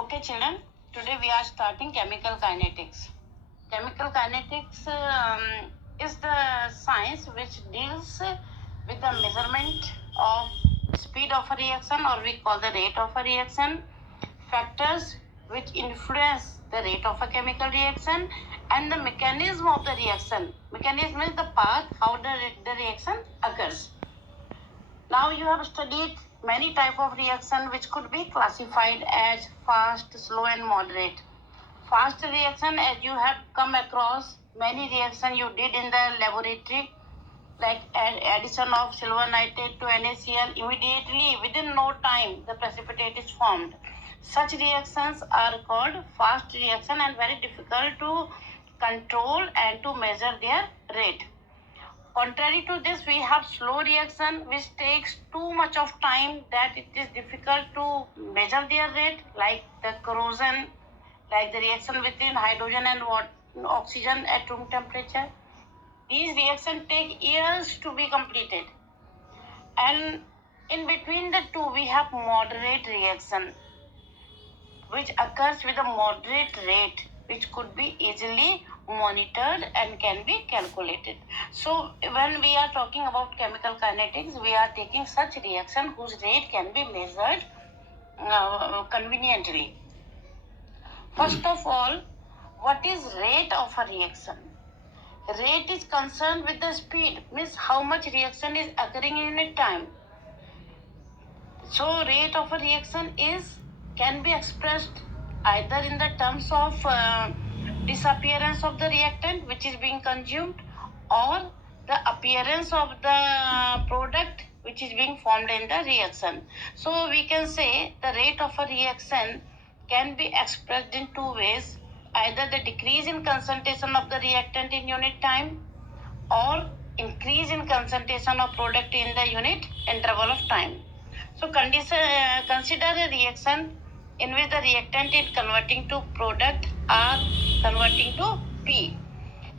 Okay, children, today we are starting chemical kinetics. Chemical kinetics is the science which deals with the measurement of speed of a reaction, or we call the rate of a reaction, factors which influence the rate of a chemical reaction, and the mechanism of the reaction. Mechanism is the path how the reaction occurs. Now you have studied many type of reaction which could be classified as fast, slow and moderate. Fast reaction, as you have come across many reaction you did in the laboratory, like addition of silver nitrate to NaCl, immediately within no time the precipitate is formed. Such reactions are called fast reaction and very difficult to control and to measure their rate. Contrary to this, we have slow reaction which takes too much of time that it is difficult to measure their rate, like the corrosion, like the reaction between hydrogen and oxygen at room temperature. These reactions take years to be completed. And in between the two, we have moderate reaction which occurs with a moderate rate, which could be easily monitored and can be calculated. So when we are talking about chemical kinetics, we are taking such reaction whose rate can be measured conveniently. First of all, what is rate of a reaction? Rate is concerned with the speed, means how much reaction is occurring in a time. So rate of a reaction can be expressed either in the terms of disappearance of the reactant which is being consumed, or the appearance of the product which is being formed in the reaction. So we can say the rate of a reaction can be expressed in two ways: either the decrease in concentration of the reactant in unit time, or increase in concentration of product in the unit interval of time. So consider a reaction in which the reactant is converting to product or converting to P.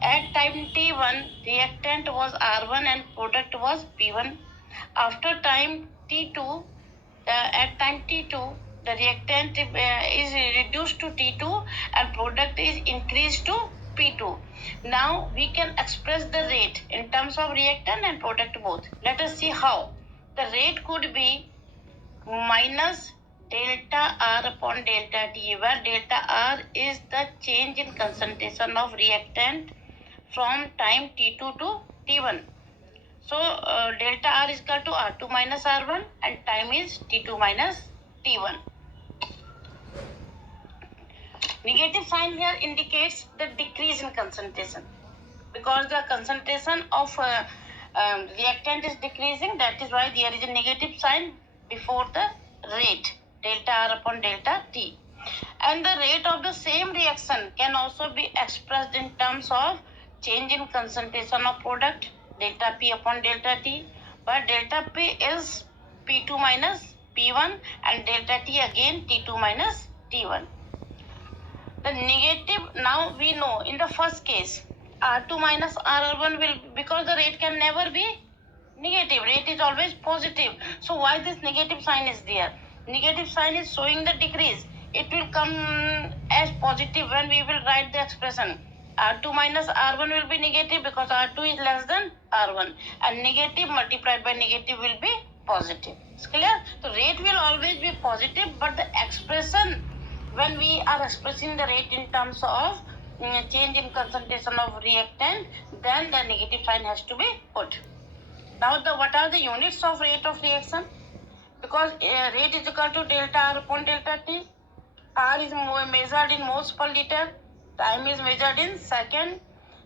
At time T1, reactant was R1 and product was P1. After time T2, at time T2, the reactant is reduced to T2 and product is increased to P2. Now we can express the rate in terms of reactant and product both. Let us see how. The rate could be minus delta R upon delta T, where delta R is the change in concentration of reactant from time T2 to T1. So delta R is equal to R2 minus R1 and time is T2 minus T1. Negative sign here indicates the decrease in concentration, because the concentration of reactant is decreasing. That is why there is a negative sign before the rate, delta R upon delta T. And the rate of the same reaction can also be expressed in terms of change in concentration of product, delta P upon delta T, but delta P is P2 minus P1 and delta T again T2 minus T1. The negative, now we know in the first case, R2 minus R1 will, because the rate can never be negative, rate is always positive. So why this negative sign is there? Negative sign is showing the decrease. It will come as positive when we will write the expression. R2 minus R1 will be negative because R2 is less than R1, and negative multiplied by negative will be positive. It's clear? So rate will always be positive, but the expression, when we are expressing the rate in terms of change in concentration of reactant, then the negative sign has to be put. Now, what are the units of rate of reaction? Because rate is equal to delta R upon delta T. R is measured in moles per liter. Time is measured in second.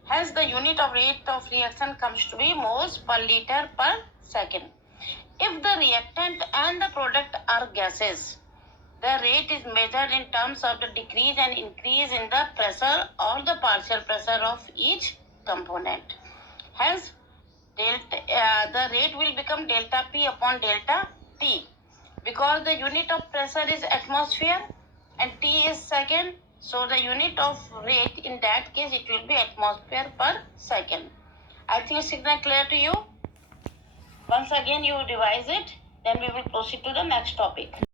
Hence, the unit of rate of reaction comes to be moles per liter per second. If the reactant and the product are gases, the rate is measured in terms of the decrease and increase in the pressure or the partial pressure of each component. Hence, the rate will become delta P upon delta T, because the unit of pressure is atmosphere and T is second. So the unit of rate in that case, it will be atmosphere per second. I think it's clear to you. Once again you revise it, then we will proceed to the next topic.